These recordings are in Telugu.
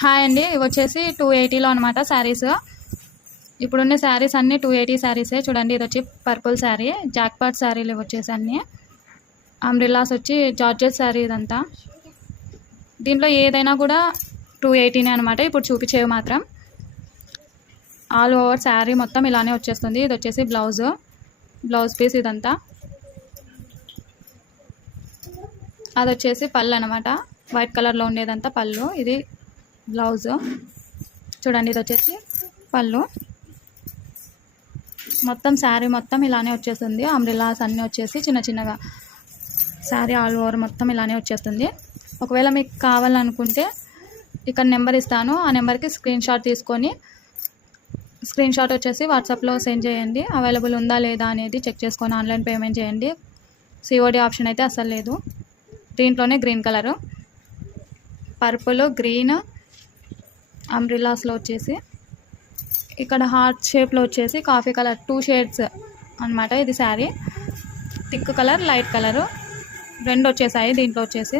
హాయ్ అండి, ఇవి వచ్చేసి 280లో అనమాట శారీస్. ఇప్పుడున్న శారీస్ అన్నీ 280 శారీసే. చూడండి, ఇది వచ్చి పర్పుల్ శారీ, జాక్పాట్ శారీలు ఇవి వచ్చేసి అన్నీ. అంబ్రిల్లాస్ వచ్చి జార్జెట్ శారీ ఇదంతా. దీంట్లో ఏదైనా కూడా 280నే అనమాట. ఇప్పుడు చూపించేవి మాత్రం ఆల్ ఓవర్ శారీ మొత్తం ఇలానే వచ్చేస్తుంది. ఇది వచ్చేసి బ్లౌజ్ పీస్ ఇదంతా. అది వచ్చేసి పళ్ళు అనమాట, వైట్ కలర్లో ఉండేదంతా పళ్ళు. ఇది బ్లౌజ్. చూడండి, ఇది వచ్చేసి పళ్ళు. మొత్తం శారీ మొత్తం ఇలానే వచ్చేస్తుంది. అంబ్రిల్లాస్ అన్నీ వచ్చేసి చిన్న చిన్నగా శారీ ఆల్ ఓవర్ మొత్తం ఇలానే వచ్చేస్తుంది. ఒకవేళ మీకు కావాలనుకుంటే ఇక్కడ నెంబర్ ఇస్తాను, ఆ నెంబర్కి స్క్రీన్ షాట్ వచ్చేసి వాట్సాప్లో సెండ్ చేయండి. అవైలబుల్ ఉందా లేదా అనేది చెక్ చేసుకొని ఆన్లైన్ పేమెంట్ చేయండి. సిఓడి ఆప్షన్ అయితే అసలు లేదు. దీంట్లోనే గ్రీన్ కలరు, పర్పుల్, గ్రీన్ అంబ్రిల్లాస్లో వచ్చేసి ఇక్కడ హార్ట్ షేప్లో వచ్చేసి కాఫీ కలర్ 2 షేడ్స్ అనమాట. ఇది sari thick colour, light colour రెండు వచ్చేసాయి దీంట్లో వచ్చేసి.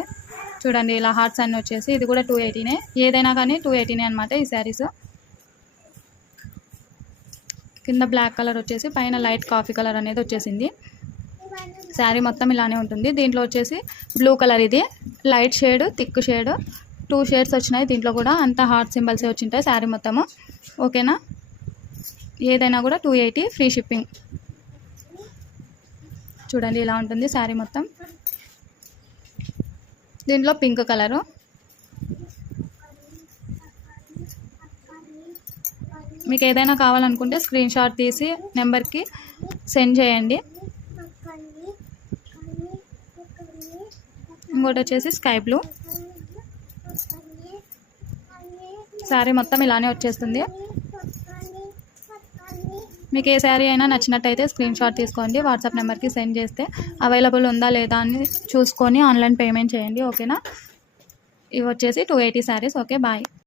చూడండి, ఇలా హార్ట్స్ అన్నీ వచ్చేసి ఇది కూడా 280నే. ఏదైనా కానీ 280నే అనమాట ఈ శారీస్. కింద బ్లాక్ కలర్ వచ్చేసి పైన లైట్ కాఫీ కలర్ అనేది వచ్చేసింది. శారీ మొత్తం ఇలానే ఉంటుంది. దీంట్లో వచ్చేసి బ్లూ కలర్, ఇది light shade, thick shade 2 shades వచ్చినాయి. దీంట్లో కూడా అంతా హార్ట్ సింబల్సే వచ్చింటాయి శారీ మొత్తము. ఓకేనా? ఏదైనా కూడా 280, ఫ్రీ షిప్పింగ్. చూడండి, ఇలా ఉంటుంది శారీ మొత్తం. దీంట్లో పింక్ కలరు, మీకు ఏదైనా కావాలనుకుంటే స్క్రీన్ షాట్ తీసి నెంబర్కి సెండ్ చేయండి. ఇంకోటి వచ్చేసి స్కై బ్లూ. శారీ మొత్తం ఇలానే వచ్చేస్తుంది. మీకు ఏ శారీ అయినా నచ్చినట్టయితే స్క్రీన్ షాట్ తీసుకోండి, వాట్సాప్ నెంబర్కి సెండ్ చేస్తే అవైలబుల్ ఉందా లేదా అని చూసుకొని ఆన్లైన్ పేమెంట్ చేయండి. ఓకేనా? ఇవి వచ్చేసి 280 శారీస్. Okay, bye.